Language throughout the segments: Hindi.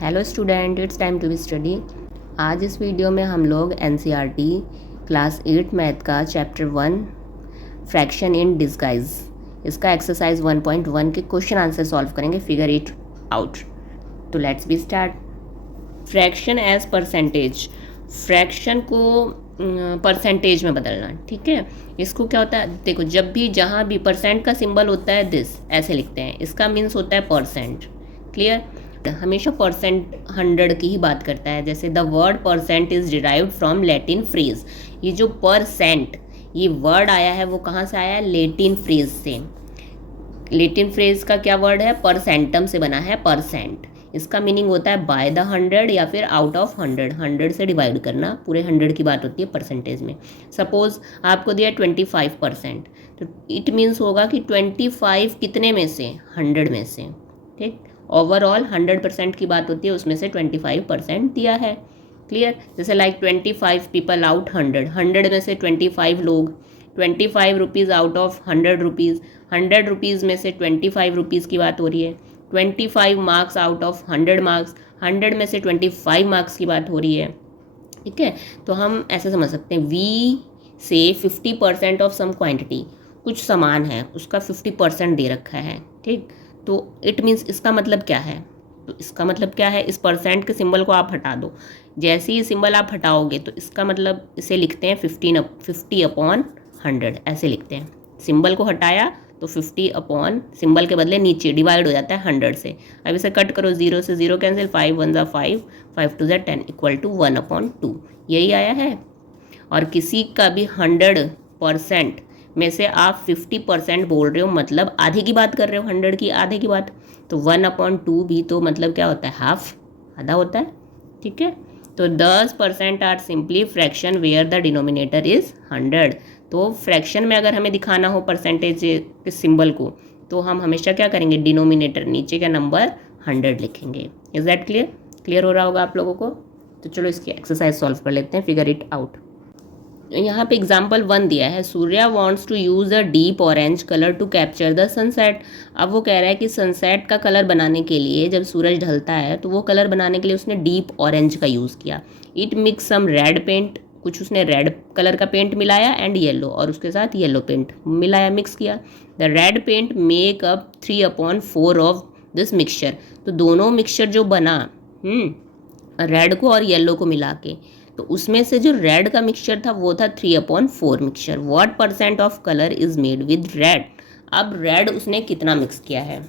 Hello student, it's time to be study. आज इस वीडियो में हम लोग एनसीईआरटी क्लास 8 मैथ का चैप्टर 1 फ्रैक्शन इन डिस्गाइज इसका एक्सरसाइज 1.1 के क्वेश्चन आंसर सॉल्व करेंगे। Figure it out. तो let's be start. Fraction as percentage, fraction को परसेंटेज में बदलना। ठीक है, इसको क्या होता है, देखो जब भी जहाँ भी परसेंट का सिंबल होता है दिस ऐसे लिखते हैं, इसका मीन्स होता है परसेंट। क्लियर, हमेशा परसेंट 100 की ही बात करता है। जैसे the word percent is derived from Latin phrase, ये जो परसेंट ये वर्ड आया है वो कहाँ से आया है, लैटिन फ्रेज से। लैटिन फ्रेज का क्या वर्ड है, परसेंटम से बना है परसेंट। इसका मीनिंग होता है बाय द 100 या फिर आउट ऑफ 100, 100 से डिवाइड करना। पूरे 100 की बात होती है परसेंटेज में। सपोज आपको दिया 25%, तो इट मीन्स होगा कि 25 कितने में से, 100 में से। ठीक, ओवरऑल 100% की बात होती है, उसमें से 25% दिया है। क्लियर, जैसे लाइक 25 पीपल आउट 100, 100 में से 25 लोग, 25 rupees out of 100 rupees, 100 rupees में से 25 रुपीज़ की बात हो रही है। 25 मार्क्स आउट ऑफ 100 मार्क्स, 100 में से 25 मार्क्स की बात हो रही है। ठीक है, तो हम ऐसे समझ सकते हैं, वी से 50% ऑफ सम क्वांटिटी, कुछ सामान है उसका 50% दे रखा है। ठीक, तो इट मीन्स इसका मतलब क्या है, तो इसका मतलब क्या है, इस परसेंट के सिंबल को आप हटा दो। जैसे ही सिंबल आप हटाओगे तो इसका मतलब इसे लिखते हैं 50/100, ऐसे लिखते हैं। सिंबल को हटाया तो 50 सिंबल के बदले नीचे डिवाइड हो जाता है 100 से। अब इसे कट करो, 0 से 0 कैंसिल, 5 1 ज़ा 5, 5 2 ज़ा 10 इक्वल टू 1/2, यही आया है। और किसी का भी 100% में से आप 50% बोल रहे हो, मतलब आधे की बात कर रहे हो, 100 की आधे की बात, तो 1/2 भी तो मतलब क्या होता है, हाफ, आधा होता है। ठीक है, तो 10% are simply fraction where the denominator is 100। तो फ्रैक्शन में अगर हमें दिखाना हो परसेंटेज के सिंबल को, तो हम हमेशा क्या करेंगे, डिनोमिनेटर नीचे का नंबर 100 लिखेंगे। Is that clear? क्लियर हो रहा होगा आप लोगों को। तो चलो इसकी एक्सरसाइज सॉल्व कर लेते हैं। Figure it out. यहाँ पे एग्जाम्पल 1 दिया है, Surya wants to use a deep orange colour to capture the sunset. अब वो कह रहा है कि सनसेट का कलर बनाने के लिए, जब सूरज ढलता है तो वो कलर बनाने के लिए उसने डीप ऑरेंज का यूज़ किया। It mix some red paint, कुछ उसने रेड कलर का पेंट मिलाया, एंड येलो, और उसके साथ येलो पेंट मिलाया, मिक्स किया। The red paint make up 3/4 of this mixture. तो दोनों मिक्सचर जो बना, रेड को और येलो को मिला के, तो उसमें से जो रेड का मिक्सचर था वो था 3/4 mixture. What percent of colour is made with red. अब रेड उसने कितना मिक्स किया है,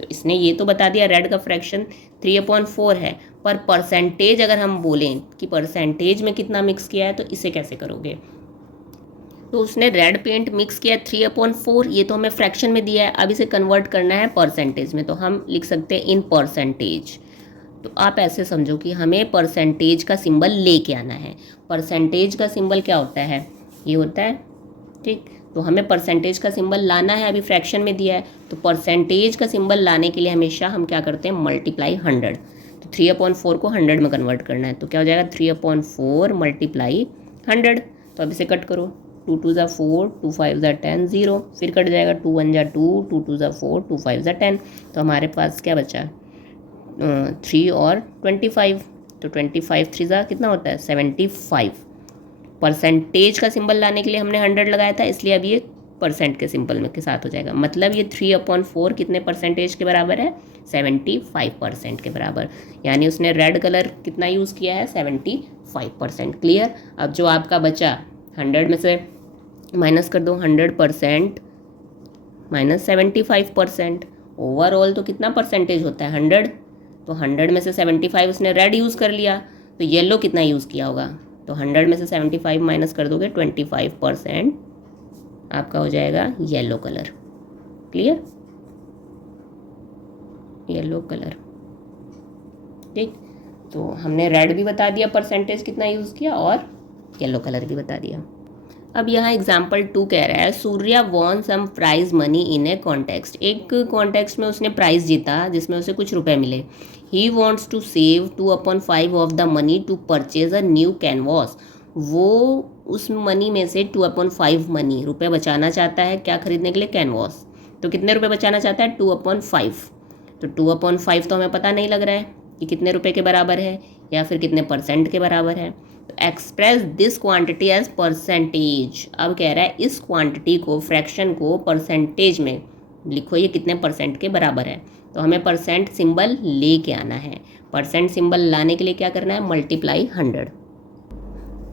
तो इसने ये तो बता दिया रेड का फ्रैक्शन 3/4 है, पर परसेंटेज अगर हम बोलें कि परसेंटेज में कितना मिक्स किया है, तो इसे कैसे करोगे। तो उसने रेड पेंट मिक्स किया 3/4, ये तो हमें फ्रैक्शन में दिया है, अब इसे कन्वर्ट करना है परसेंटेज में, तो हम लिख सकते हैं इन परसेंटेज। तो आप ऐसे समझो कि हमें परसेंटेज का सिंबल लेके आना है। परसेंटेज का सिंबल क्या होता है, ये होता है। ठीक, तो हमें परसेंटेज का सिंबल लाना है, अभी फ्रैक्शन में दिया है, तो परसेंटेज का सिंबल लाने के लिए हमेशा हम क्या करते हैं, मल्टीप्लाई 100। तो 3/4 को 100 में कन्वर्ट करना है, तो क्या हो जाएगा 3/4 मल्टीप्लाई 100। तो अब इसे कट करो, 2 2 ज़ा 4, 2 5 ज़ा 10, 0, फिर कट जाएगा, 2 1 ज़ा 2, 2 2 ज़ा 4, 2 5 ज़ा 10। तो हमारे पास क्या बचा, 3 और 25, तो 25 3 ज़ा कितना होता है, 75। परसेंटेज का सिंबल लाने के लिए हमने 100 लगाया था, इसलिए अब ये परसेंट के सिंबल में के साथ हो जाएगा। मतलब ये 3/4 कितने परसेंटेज के बराबर है, 75% के बराबर। यानी उसने रेड कलर कितना यूज़ किया है, 75%। क्लियर। अब जो आपका बचा 100 में से माइनस कर दो, 100% माइनस 75%, ओवरऑल तो कितना परसेंटेज होता है 100। तो 100 में से 75 उसने रेड यूज़ कर लिया, तो येलो कितना यूज़ किया होगा, तो 100 में से 75 माइनस कर दोगे, 25% आपका हो जाएगा yellow colour. Clear, yellow colour. ठीक, तो हमने रेड भी बता दिया परसेंटेज कितना यूज़ किया, और येलो कलर भी बता दिया। अब यहाँ एग्जाम्पल 2 कह रहा है, Surya won some prize money in a context. एक कॉन्टेक्स्ट में उसने प्राइज जीता जिसमें उसे कुछ रुपए मिले। He wants to save 2/5 of the money to purchase a new canvas. वो उस मनी में से 2/5 मनी रुपए बचाना चाहता है, क्या खरीदने के लिए, कैनवास। तो कितने रुपए बचाना चाहता है, 2/5। तो 2/5 तो हमें पता नहीं लग रहा है, कि कितने रुपए के बराबर है या फिर कितने परसेंट के बराबर है। तो express this quantity as percentage. अब कह रहा है इस क्वांटिटी को, फ्रैक्शन को परसेंटेज में लिखो, ये कितने परसेंट के बराबर है। तो हमें परसेंट सिंबल लेके आना है। परसेंट सिंबल लाने के लिए क्या करना है, मल्टीप्लाई 100।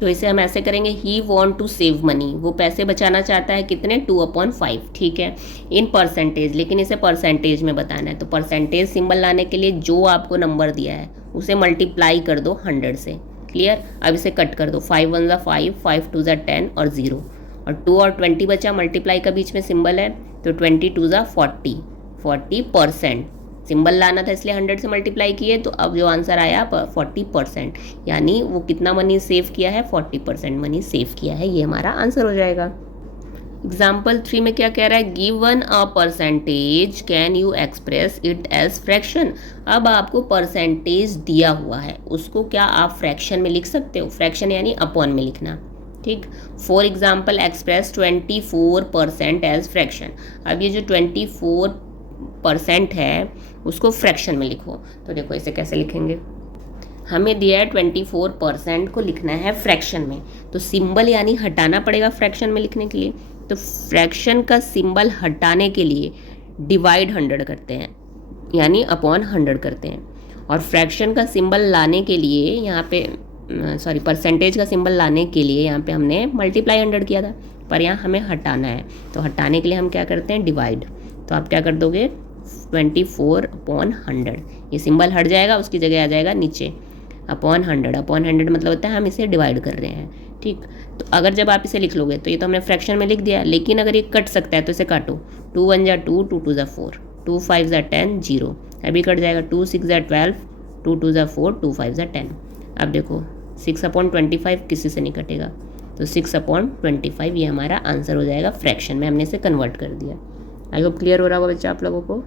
तो इसे हम ऐसे करेंगे, ही वॉन्ट टू सेव मनी, वो पैसे बचाना चाहता है कितने, 2/5, ठीक है, इन परसेंटेज, लेकिन इसे परसेंटेज में बताना है। तो परसेंटेज सिंबल लाने के लिए जो आपको नंबर दिया है उसे मल्टीप्लाई कर दो 100 से। क्लियर। अब इसे कट कर दो, 5 1 ज़ा 5, 5 2 ज़ा 10 और 0, और 2 और 20 बचा, मल्टीप्लाई का बीच में सिंबल है, तो 20 2 ज़ा 40, 40% सिंबल लाना था इसलिए 100 से मल्टीप्लाई किए। तो अब जो आंसर आया 40%, यानी वो कितना मनी सेव किया है, 40% मनी सेव किया है, ये हमारा आंसर हो जाएगा। एग्जाम्पल 3 में क्या कह रहा है, given a percentage can you express it as fraction. अब आपको परसेंटेज दिया हुआ है, उसको क्या आप फ्रैक्शन में लिख सकते हो, फ्रैक्शन यानी अपॉन में लिखना, ठीक। For example express 24% as fraction. अब ये जो 24% है उसको फ्रैक्शन में लिखो। तो देखो इसे कैसे लिखेंगे, हमें दिया है 24% को लिखना है फ्रैक्शन में, तो सिंबल यानी हटाना पड़ेगा फ्रैक्शन में लिखने के लिए। तो फ्रैक्शन का सिंबल हटाने के लिए डिवाइड 100 करते हैं, यानी अपॉन 100 करते हैं। और फ्रैक्शन का सिंबल लाने के लिए यहाँ पे परसेंटेज का सिंबल लाने के लिए यहाँ पे हमने मल्टीप्लाई 100 किया था, पर यहाँ हमें हटाना है। तो हटाने के लिए हम क्या करते हैं, डिवाइड। तो आप क्या कर दोगे, 24/100, ये सिंबल हट जाएगा, उसकी जगह आ जाएगा नीचे अपॉन 100। अपॉन 100 मतलब होता है हम इसे डिवाइड कर रहे हैं, ठीक। तो अगर जब आप इसे लिख लोगे तो ये तो हमने फ्रैक्शन में लिख दिया, लेकिन अगर ये कट सकता है तो इसे काटो, 2 1 ज़ा 2, 2 2 ज़ा 4, 2 5 ज़ा 10, 0, अभी कट जाएगा, 2 6 ज़ा 12, 2 2 ज़ा 4, 2 5 ज़ा 10। अब देखो 6/25 किसी से नहीं कटेगा, तो 6/25 ये हमारा आंसर हो जाएगा, फ्रैक्शन में हमने इसे कन्वर्ट कर दिया। आई होप क्लियर हो रहा होगा बच्चा आप लोगों को,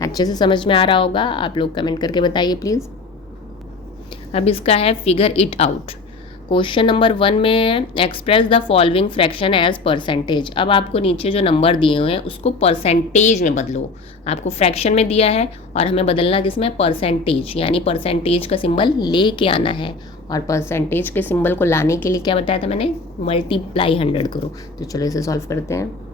अच्छे से समझ में आ रहा होगा। आप लोग कमेंट करके बताइए प्लीज़। अब इसका है figure it out. Question number 1 में express the following fraction as percentage. अब आपको नीचे जो नंबर दिए हुए हैं उसको परसेंटेज में बदलो। आपको फ्रैक्शन में दिया है और हमें बदलना किसमें, परसेंटेज, यानी परसेंटेज का सिंबल लेके आना है। और परसेंटेज के सिंबल को लाने के लिए क्या बताया था मैंने, मल्टीप्लाई 100 करो। तो चलो इसे सॉल्व करते हैं।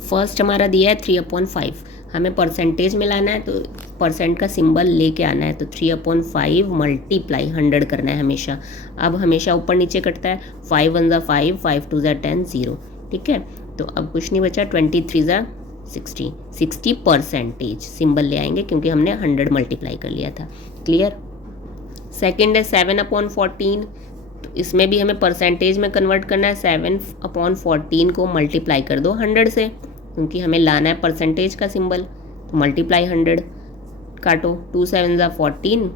फर्स्ट हमारा दिया है 3/5, हमें परसेंटेज में लाना है तो परसेंट का सिंबल लेके आना है। तो 3/5 मल्टीप्लाई 100 करना है हमेशा। अब हमेशा ऊपर नीचे कटता है, 5 1 ज़ा 5, 5 2 ज़ा 10, 0, ठीक है। तो अब कुछ नहीं बचा, 23 ज़ा 60, 60% सिंबल ले आएंगे क्योंकि हमने 100 मल्टीप्लाई कर लिया था। क्लियर। सेकेंड है 7/14, तो इसमें भी हमें परसेंटेज में कन्वर्ट करना है। 7/14 को मल्टीप्लाई कर दो 100 से, क्योंकि हमें लाना है परसेंटेज का सिंबल। तो मल्टीप्लाई 100, काटो, 2 7 ज़ा 14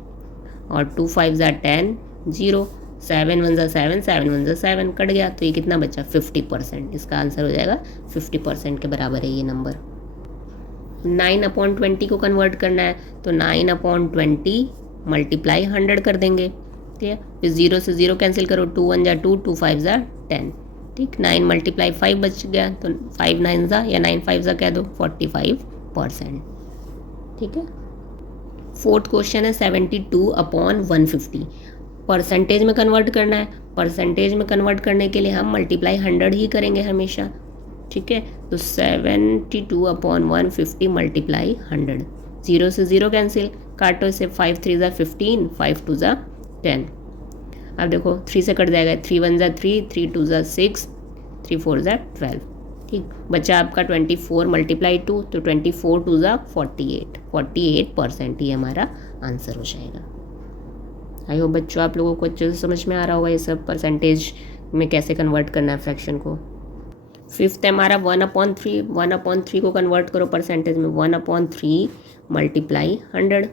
और 2 5 ज़ा 10, 0, 7 1 ज़ा 7, 7 1 ज़ा 7, कट गया। तो ये कितना बचा, 50%। इसका आंसर हो जाएगा 50% के बराबर है ये नंबर। 9/20 को कन्वर्ट करना है, तो 9/20 मल्टीप्लाई 100 कर देंगे, ठीक है। फिर 0 से 0 कैंसिल करो, 2 1 ज़ा 2, 2 5 ज़ा 10, ठीक। 9 मल्टीप्लाई 5 बच गया, तो 5 9 ज़ा या 9 5 ज़ा कह दो, 45%, ठीक है। फोर्थ क्वेश्चन है 72/150, परसेंटेज में कन्वर्ट करना है। परसेंटेज में कन्वर्ट करने के लिए हम मल्टीप्लाई 100 ही करेंगे हमेशा, ठीक है। तो 72/150 मल्टीप्लाई 100, 0 से 0 कैंसिल, काटो इसे, 5 3 ज़ा 15, 5 2 ज़ा 10। अब देखो 3 से कट जाएगा, 3 1 ज़ा 3, 3 2 ज़ा 6, 3 4 ज़ा 12, ठीक। बचा आपका 24 मल्टीप्लाई 2, तो 24 2 ज़ा 48, 48% ही हमारा आंसर हो जाएगा। आई होप बच्चों आप लोगों को अच्छे से समझ में आ रहा होगा ये सब, परसेंटेज में कैसे कन्वर्ट करना है फ्रैक्शन को। फिफ्थ है हमारा 1/3, 1/3 को कन्वर्ट करो परसेंटेज में, 1/3 मल्टीप्लाई 100।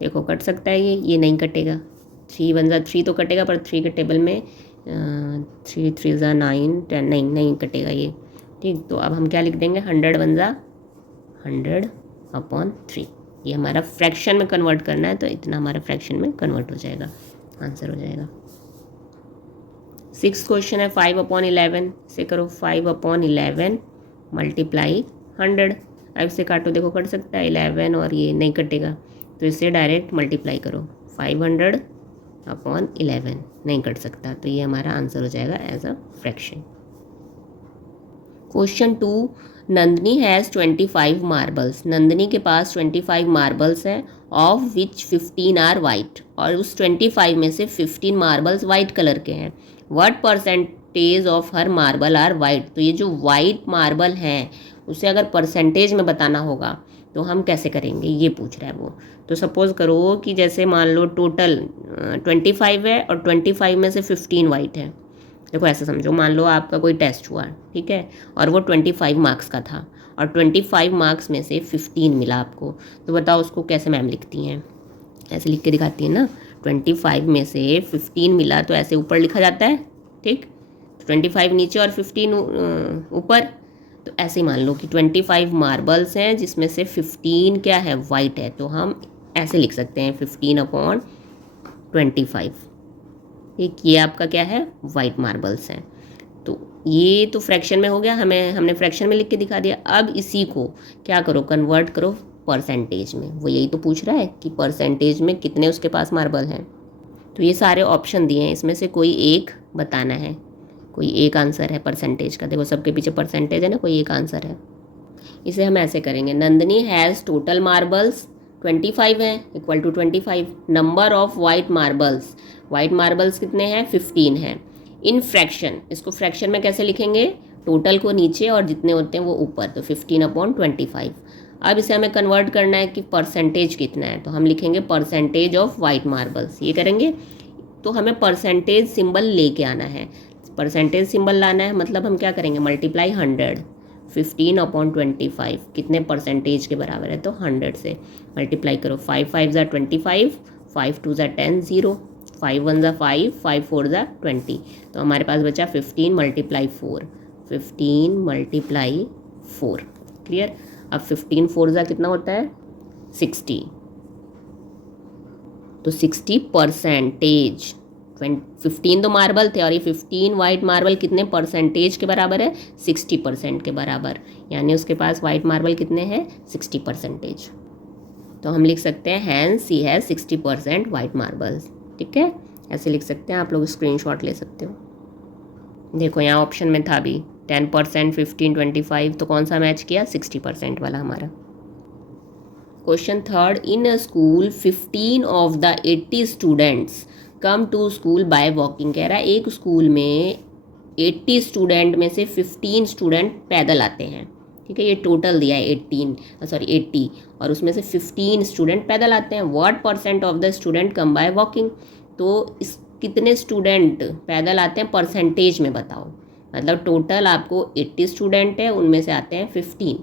देखो कट सकता है ये नहीं कटेगा, 3 1 ज़ा 3 तो कटेगा, पर 3 के टेबल में 3 3 ज़ा 9 10, नहीं कटेगा ये, ठीक। तो अब हम क्या लिख देंगे, 100 1 ज़ा 100/3। ये हमारा फ्रैक्शन में कन्वर्ट करना है, तो इतना हमारा फ्रैक्शन में कन्वर्ट हो जाएगा, आंसर हो जाएगा। 6th क्वेश्चन है 5/11, से करो 5/11 मल्टीप्लाई 100। अब से काटो, देखो कट सकता है 11 और ये नहीं कटेगा, तो इससे डायरेक्ट मल्टीप्लाई करो 500 अपॉन 11, नहीं कट सकता, तो ये हमारा आंसर हो जाएगा as a fraction. Question 2, Nandini has 25 marbles. Nandini के पास 25 मार्बल्स हैं, ऑफ विच 15 आर वाइट, और उस 25 में से 15 मार्बल्स वाइट कलर के हैं। What percentage of her marble are white. तो ये जो वाइट मार्बल हैं उसे अगर परसेंटेज में बताना होगा तो हम कैसे करेंगे, ये पूछ रहा है वो। तो सपोज़ करो कि जैसे मान लो टोटल 25 है और 25 में से 15 वाइट है। देखो ऐसे समझो, मान लो आपका कोई टेस्ट हुआ, ठीक है, और वो 25 मार्क्स का था और 25 मार्क्स में से 15 मिला आपको, तो बताओ उसको कैसे मैम लिखती हैं? ऐसे लिख के दिखाती है ना, 25 में से 15 मिला तो ऐसे ऊपर लिखा जाता है, ठीक, 25 नीचे और 15 ऊपर। तो ऐसे ही मान लो कि 25 मार्बल्स हैं जिसमें से 15 क्या है, वाइट है, तो हम ऐसे लिख सकते हैं 15 अपॉन 25। ठीक, ये आपका क्या है, वाइट मार्बल्स हैं। तो ये तो फ्रैक्शन में हो गया, हमने फ्रैक्शन में लिख के दिखा दिया। अब इसी को क्या करो, कन्वर्ट करो परसेंटेज में। वो यही तो पूछ रहा है कि परसेंटेज में कितने उसके पास मार्बल हैं। तो ये सारे ऑप्शन दिए हैं, इसमें से कोई एक बताना है, कोई एक आंसर है परसेंटेज का। देखो सबके पीछे परसेंटेज है ना, कोई एक आंसर है। इसे हम ऐसे करेंगे, नंदिनी हैज़ टोटल मार्बल्स 25 हैं, equal to 25 number of white marbles. White marbles कितने हैं, 15 हैं। इन फ्रैक्शन, इसको फ्रैक्शन में कैसे लिखेंगे, टोटल को नीचे और जितने होते हैं वो ऊपर, तो 15 अपॉन 25। अब इसे हमें कन्वर्ट करना है कि परसेंटेज कितना है, तो हम लिखेंगे परसेंटेज ऑफ वाइट मार्बल्स। ये करेंगे तो हमें परसेंटेज सिंबल लेके आना है। परसेंटेज सिंबल लाना है मतलब हम क्या करेंगे, मल्टीप्लाई 100, 15 अपॉन 25 कितने परसेंटेज के बराबर है, तो 100 से मल्टीप्लाई करो। 5 5 ज़ा 25, 5 2 ज़ा 10, 0, 5 1 ज़ा 5, 5 4 ज़ा 20, तो हमारे पास बचा 15 मल्टीप्लाई 4, 15 मल्टीप्लाई 4। क्लियर। अब 15 4 ज़ा कितना होता है, 60, तो 60 परसेंटेज। 15 तो मार्बल थे और ये 15 वाइट मार्बल कितने परसेंटेज के बराबर है, 60% के बराबर, यानी उसके पास वाइट मार्बल कितने हैं, 60%। तो हम लिख सकते हैं hence he has 60% white marbles. ठीक है, ऐसे लिख सकते हैं, आप लोग स्क्रीनशॉट ले सकते हो। देखो यहाँ ऑप्शन में था भी 10%, 15, 25, तो कौन सा मैच किया, 60% वाला हमारा। Question 3, in a school 15 of the 80 students come to school by walking. कह रहा है एक स्कूल में 80 स्टूडेंट में से 15 स्टूडेंट पैदल आते हैं। ठीक है, ये टोटल दिया है 80 और उसमें से 15 स्टूडेंट पैदल आते हैं। What percent of the student come by walking. तो इस कितने स्टूडेंट पैदल आते हैं परसेंटेज में बताओ। मतलब टोटल आपको 80 स्टूडेंट है, उनमें से आते हैं 15।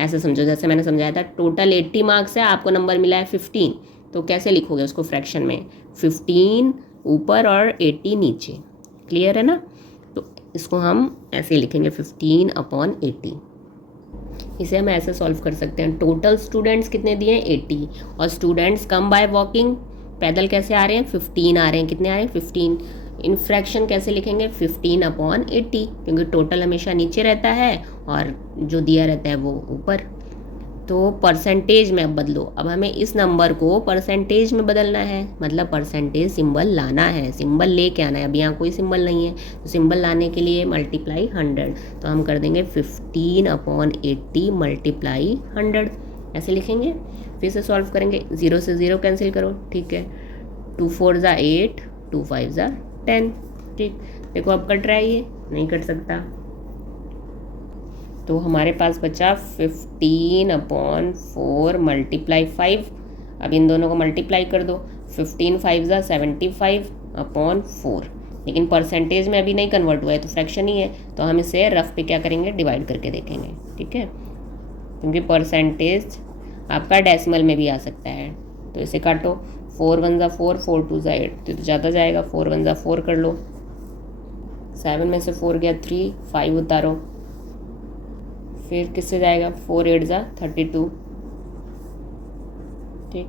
ऐसे समझो जैसे मैंने समझाया था, टोटल 80 मार्क्स है, आपको नंबर मिला है 15, तो कैसे लिखोगे उसको फ्रैक्शन में, 15 ऊपर और 80 नीचे। क्लियर है ना। तो इसको हम ऐसे लिखेंगे 15 अपॉन 80। इसे हम ऐसे सॉल्व कर सकते हैं, टोटल स्टूडेंट्स कितने दिए हैं 80 और स्टूडेंट्स कम बाय वॉकिंग, पैदल कैसे आ रहे हैं 15 आ रहे हैं, कितने आ रहे हैं 15। इन फ्रैक्शन कैसे लिखेंगे 15 अपॉन 80, क्योंकि टोटल हमेशा नीचे रहता है और जो दिया रहता है वो ऊपर। तो परसेंटेज में अब बदलो, अब हमें इस नंबर को परसेंटेज में बदलना है, मतलब परसेंटेज सिंबल लाना है, सिंबल लेके आना है। अब यहाँ कोई सिंबल नहीं है, तो सिंबल लाने के लिए मल्टीप्लाई 100, तो हम कर देंगे 15 अपॉन 80 मल्टीप्लाई 100, ऐसे लिखेंगे। फिर से सॉल्व करेंगे, 0 से 0 कैंसिल करो, ठीक है, 2 4 ज़ा 8, 2 5 ज़ा 10। ठीक, देखो अब कट रहा है, ये नहीं कट सकता, तो हमारे पास बचा 15 अपॉन 4 मल्टीप्लाई 5। अब इन दोनों को मल्टीप्लाई कर दो, 15 5 ज़ा 75 अपॉन 4, लेकिन परसेंटेज में अभी नहीं कन्वर्ट हुआ है तो फ्रैक्शन ही है, तो हम इसे रफ पे क्या करेंगे, डिवाइड करके देखेंगे। ठीक है, क्योंकि परसेंटेज आपका डेसिमल में भी आ सकता है, तो इसे काटो, 4 1 ज़ा 4, 4 2 ज़ा 8, तो ज़्यादा जाएगा, 4 1 ज़ा 4 कर लो, 7 में से 4 गया 3, 5 उतारो, फिर किससे जाएगा, 4 8 ज़ा 32, ठीक,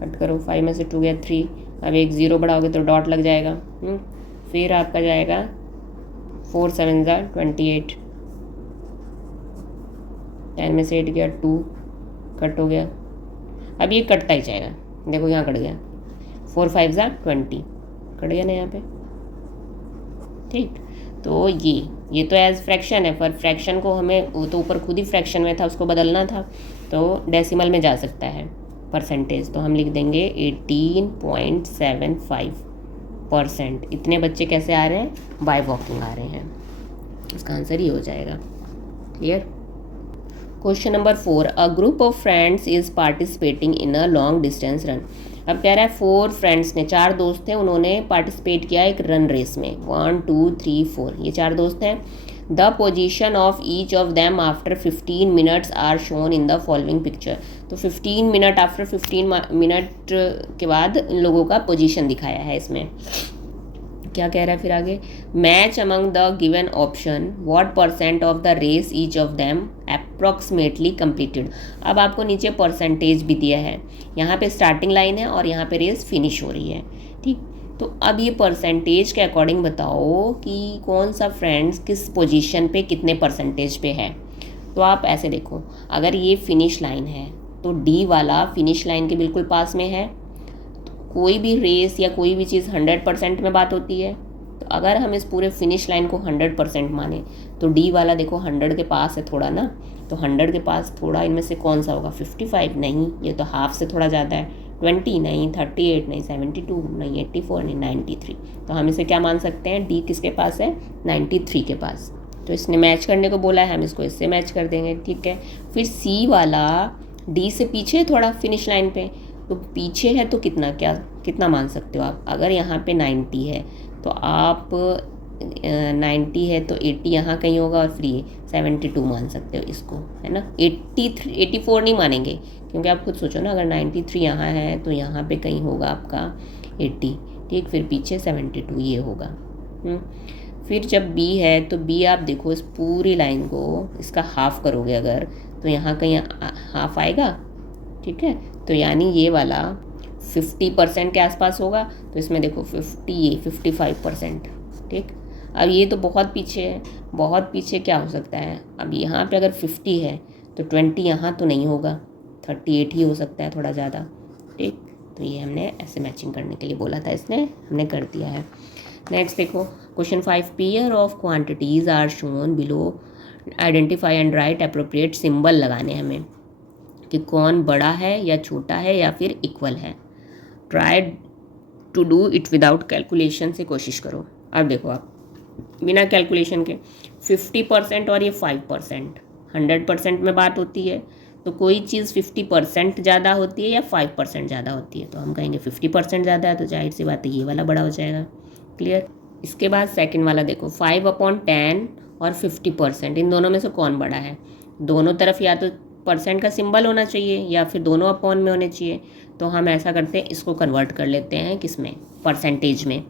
कट करो, 5 में से 2 गया 3, अब एक 0 बढ़ाओगे तो डॉट लग जाएगा। फिर आपका जाएगा 4 7 ज़ा 28, 10 में से 8 गया 2, कट हो गया, अब ये कटता ही जाएगा, देखो यहाँ कट गया, 4 5 ज़ा 20 कट गया ना यहाँ पे, ठीक। तो ये तो एज फ्रैक्शन है, पर फ्रैक्शन को हमें, वो तो ऊपर खुद ही फ्रैक्शन में था, उसको बदलना था, तो डेसिमल में जा सकता है परसेंटेज, तो हम लिख देंगे 18.75%। इतने बच्चे कैसे आ रहे हैं, बाय वॉकिंग आ रहे हैं, इसका आंसर ये हो जाएगा। Clear. Question number 4, a group of friends is participating in a long distance run. अब कह रहा है 4 फ्रेंड्स ने, 4 दोस्त थे, उन्होंने पार्टिसिपेट किया एक रन रेस में, 1 2 3 4, ये 4 दोस्त हैं। The position of each of them after 15 minutes are shown in the following picture. तो 15 मिनट, आफ्टर 15 मिनट के बाद इन लोगों का पोजीशन दिखाया है इसमें। क्या कह रहा है फिर आगे, match among the given option what percent of the race each of them approximately completed. अब आपको नीचे परसेंटेज भी दिया है, यहाँ पे स्टार्टिंग लाइन है और यहाँ पे रेस फिनिश हो रही है, ठीक। तो अब ये परसेंटेज के अकॉर्डिंग बताओ कि कौन सा फ्रेंड्स किस पोजीशन पे कितने परसेंटेज पे है। तो आप ऐसे देखो, अगर ये फिनिश लाइन है तो डी वाला फिनिश लाइन के बिल्कुल पास में है। कोई भी रेस या कोई भी चीज़ 100% में बात होती है, तो अगर हम इस पूरे फिनिश लाइन को 100% माने तो डी वाला देखो 100 के पास है थोड़ा ना, तो 100 के पास थोड़ा इनमें से कौन सा होगा, 55 नहीं, ये तो हाफ से थोड़ा ज़्यादा है, 20 नहीं, 38 नहीं, 72 नहीं, 84 नहीं, 93। तो हम इसे क्या मान सकते हैं, डी किसके पास है, 93 के पास। तो इसने मैच करने को बोला है, हम इसको इससे मैच कर देंगे, ठीक है। फिर सी वाला डी से पीछे थोड़ा फिनिश लाइन पे, तो पीछे है तो कितना मान सकते हो आप, अगर यहाँ पे 90 है तो आप 90 है तो 80 यहाँ कहीं होगा, और फ्री 72 मान सकते हो इसको, है ना। 84 नहीं मानेंगे, क्योंकि आप खुद सोचो ना, अगर 93 यहाँ है तो यहाँ पे कहीं होगा आपका 80, ठीक। फिर पीछे 72 ये होगा। फिर जब बी है तो बी आप देखो, इस पूरी लाइन को इसका हाफ करोगे अगर, तो यहाँ कहीं हाफ आएगा, ठीक है। तो यानी ये वाला 50% के आसपास होगा, तो इसमें देखो 55%, ठीक। अब ये तो बहुत पीछे है, बहुत पीछे क्या हो सकता है, अब यहाँ पे अगर 50 है तो 20 यहाँ तो नहीं होगा, 38 ही हो सकता है थोड़ा ज़्यादा, ठीक। तो ये हमने ऐसे मैचिंग करने के लिए बोला था, इसने हमने कर दिया है। नेक्स्ट देखो question 5, pair of quantities are shown below, identify and write appropriate symbol लगाने हमें कि कौन बड़ा है या छोटा है या फिर इक्वल है। Try to do it without calculation से कोशिश करो। अब देखो आप बिना कैलकुलेशन के 50% और ये 5%, 100% में बात होती है, तो कोई चीज़ 50% ज़्यादा होती है या 5% ज़्यादा होती है, तो हम कहेंगे 50% ज़्यादा है, तो जाहिर सी बात है ये वाला बड़ा हो जाएगा। क्लियर। इसके बाद सेकंड वाला देखो, 5/10 और 50%, इन दोनों में से कौन बड़ा है। दोनों तरफ या तो परसेंट का सिंबल होना चाहिए या फिर दोनों अपॉन में होने चाहिए, तो हम ऐसा करते हैं, इसको कन्वर्ट कर लेते हैं किस में, परसेंटेज में।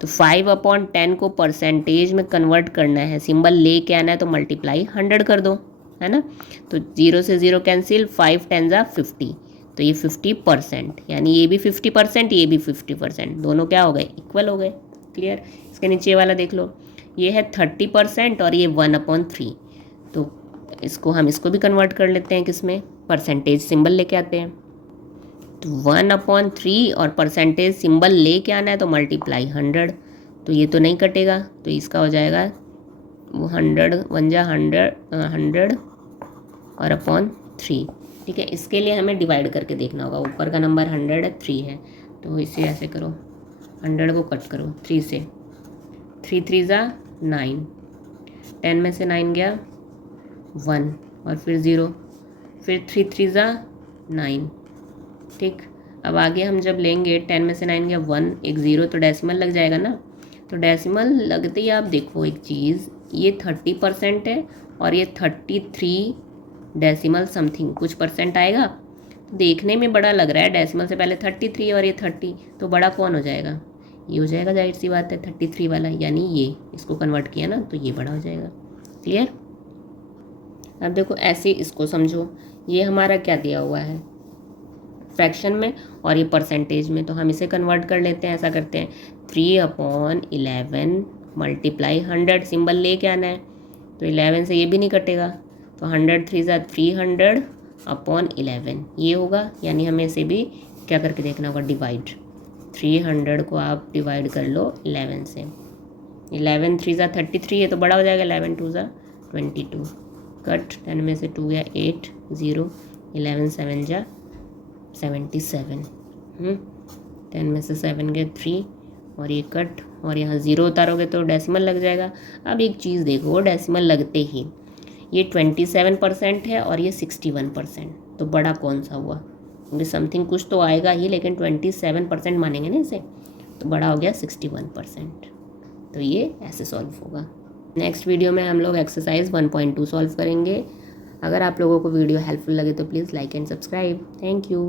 तो 5/10 को परसेंटेज में कन्वर्ट करना है, सिंबल ले के आना है, तो मल्टीप्लाई 100 कर दो, है ना। तो 0 से 0 कैंसिल, 5 10 ज़ा 50, तो ये 50%, यानी ये भी 50%, ये भी 50%, दोनों क्या हो गए, इक्वल हो गए। क्लियर। इसके नीचे वाला देख लो, ये है 30% और ये 1/3, तो इसको भी कन्वर्ट कर लेते हैं किस में, परसेंटेज सिंबल लेके आते हैं। तो 1/3 और परसेंटेज सिंबल लेके आना है, तो मल्टीप्लाई 100, तो ये तो नहीं कटेगा, तो इसका हो जाएगा 100 1 जा 100 और /3, ठीक है। इसके लिए हमें डिवाइड करके देखना होगा, ऊपर का नंबर 103 है, तो इसे ऐसे करो, 100 को कट करो 3 से, 3 3 ज़ा 9, 10 में से 9 गया 1 और फिर 0, फिर 3 3 ज़ा 9, ठीक। अब आगे हम जब लेंगे 10 में से 9 गया 1, एक 0, तो डेसिमल लग जाएगा ना। तो डेसिमल लगते ही आप देखो एक चीज़, ये 30% है और ये 33 डेसिमल समथिंग कुछ परसेंट आएगा, तो देखने में बड़ा लग रहा है, डेसिमल से पहले 33 और ये 30, तो बड़ा कौन हो जाएगा, ये हो जाएगा, जाहिर सी बात है 33 वाला, यानी ये, इसको कन्वर्ट किया ना तो ये बड़ा हो जाएगा। क्लियर। अब देखो ऐसे इसको समझो, ये हमारा क्या दिया हुआ है, फ्रैक्शन में, और ये परसेंटेज में, तो हम इसे कन्वर्ट कर लेते हैं। ऐसा करते हैं, 3/11 मल्टीप्लाई 100, सिंबल ले के आना है, तो 11 से ये भी नहीं कटेगा, तो 100 3 ज़ा 300 अपॉन 11 ये होगा, यानी हमें इसे भी क्या करके देखना होगा, डिवाइड। 300 को आप डिवाइड कर लो 11 से। 11 3 ज़ा 33 है तो बड़ा हो जाएगा, 11 2 ज़ा 22। कट 10 में से 2 गया 8 0, 11 7 जा 77। 10 में से 7 गया 3 और ये कट, और यहाँ 0 उतारोगे तो डेसिमल लग जाएगा। अब एक चीज़ देखो, डेसिमल लगते ही ये 27% है और ये 61%, तो बड़ा कौन सा हुआ, क्योंकि समथिंग कुछ तो आएगा ही, लेकिन 27% मानेंगे ना इसे, तो बड़ा हो गया 61%। तो ये ऐसे सॉल्व होगा। नेक्स्ट वीडियो में हम लोग एक्सरसाइज 1.2 सॉल्व करेंगे। अगर आप लोगों को वीडियो हेल्पफुल लगे तो please like and subscribe. Thank you.